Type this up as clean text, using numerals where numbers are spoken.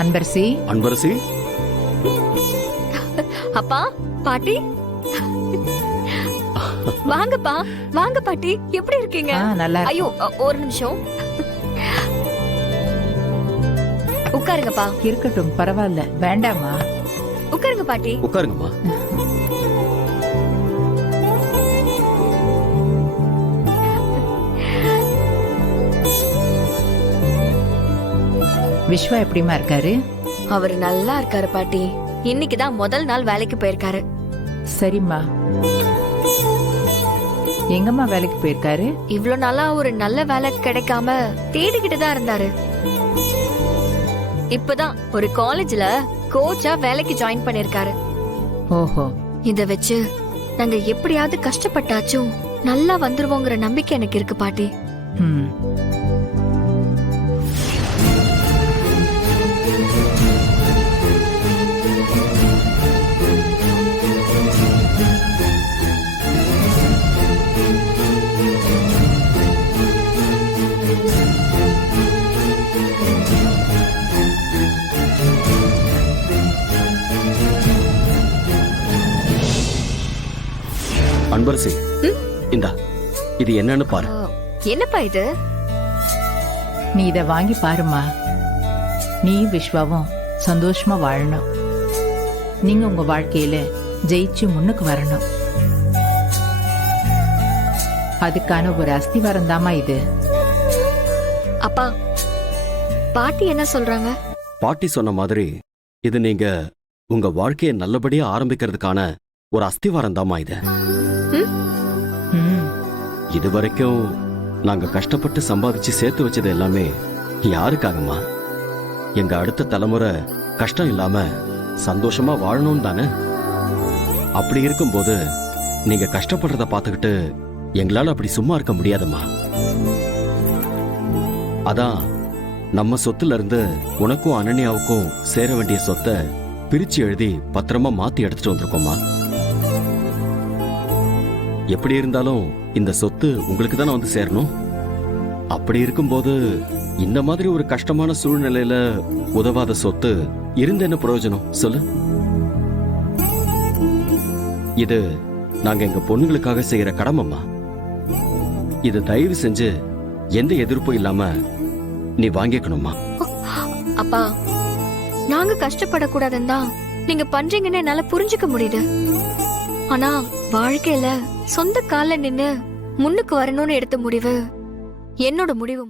அன்பரசி, அன்பரசி, அப்பா, பாட்டி, வாங்கப்பா, வாங்க பாட்டி. எப்படி இருக்கீங்க? நல்லா இருக்கு. ஐயோ, ஒரு நிமிஷம் உட்காருங்கப்பா. இருக்கட்டும், பரவாயில்ல, வேண்டாமா? உட்காருங்க பாட்டி. உட்காருங்கம்மா. விஸ்வா எப்படிமா இருக்காரு? அவரு நல்லா இருக்காரு பாட்டி. இன்னைக்குதான் முதல் நாள் வேலைக்கு போயிருக்காரு. சரிம்மா. எங்கம்மா வேலைக்கு போயிருக்காரு? இவ்ளோ நாளா ஒரு நல்ல வேலை கிடைக்காம தேடிக்கிட்டு தான் இருந்தாரு. இப்பதான் ஒரு காலேஜ்ல கோச்சா வேலைக்கு ஜாயின் பண்ணிருக்காரு. ஓஹோ. இத வச்சு நாங்க எப்படியாவது கஷ்டப்பட்டாச்சும் நல்லா வந்துருவோங்கிற நம்பிக்கை எனக்கு இருக்கு பாட்டி. ம். அன்பரசி, இந்தா, இது என்னன்னு பாரு. என்னப்பா இது? நீ இத வாங்கி பாருமா. நீ விஸ்வாவும் சந்தோஷமா வாழணும். நீங்க உங்க வாழ்க்கையில ஜெயிச்சு முன்னுக்கு வரணும். அதுக்கான ஒரு அஸ்திவாரம் தாமா இது. அப்பா, பாட்டி என்ன சொல்றாங்க? பாட்டி சொன்ன மாதிரி இது நீங்க உங்க வாழ்க்கையை நல்லபடியா ஆரம்பிக்கிறதுக்கான ஒரு அஸ்திவாரம் தாமா இது. இதுவரைக்கும் நாங்க கஷ்டப்பட்டு சம்பாதிச்சு சேர்த்து வச்சது எல்லாமே யாருக்காகமா? எங்க அடுத்த தலைமுறை கஷ்டம் இல்லாம சந்தோஷமா வாழணும் தானே. அப்படி இருக்கும்போது நீங்க கஷ்டப்படுறத பார்த்துக்கிட்டு எங்களால அப்படி சும்மா இருக்க முடியாதுமா. அதான் நம்ம சொத்துல இருந்து உனக்கும் அனன்யாவுக்கும் சேர வேண்டிய சொத்தை பிரிச்சு எழுதி பத்திரமா மாத்தி எடுத்துட்டு வந்திருக்கோமா. எப்படி இருந்தாலும் இந்த சொத்து உங்களுக்கு தானே வந்து சேரணும். அப்படி இருக்கும்போது இந்த மாதிரி ஒரு கஷ்டமான சூழ்நிலையில உதவாத சொத்து இருந்து என்ன பிரயோஜனம் சொல்லு? இது நாங்க எங்க பொண்ணுங்களுக்காக செய்யற கடமைமா. இது தயவு செஞ்சு எந்த எதிர்ப்பும் இல்லாம நீ வாங்கிக்கணுமா. அப்பா, நாங்க கஷ்டப்படக்கூடாதுன்னு தான் நீங்க பண்றீங்கன்னு என்னால புரிஞ்சுக்க முடியுது. ஆனா வாழ்க்கையில சொந்த கால்ல நின்னு முன்னுக்கு வரணும்னு எடுத்த முடிவு என்னோட முடிவு.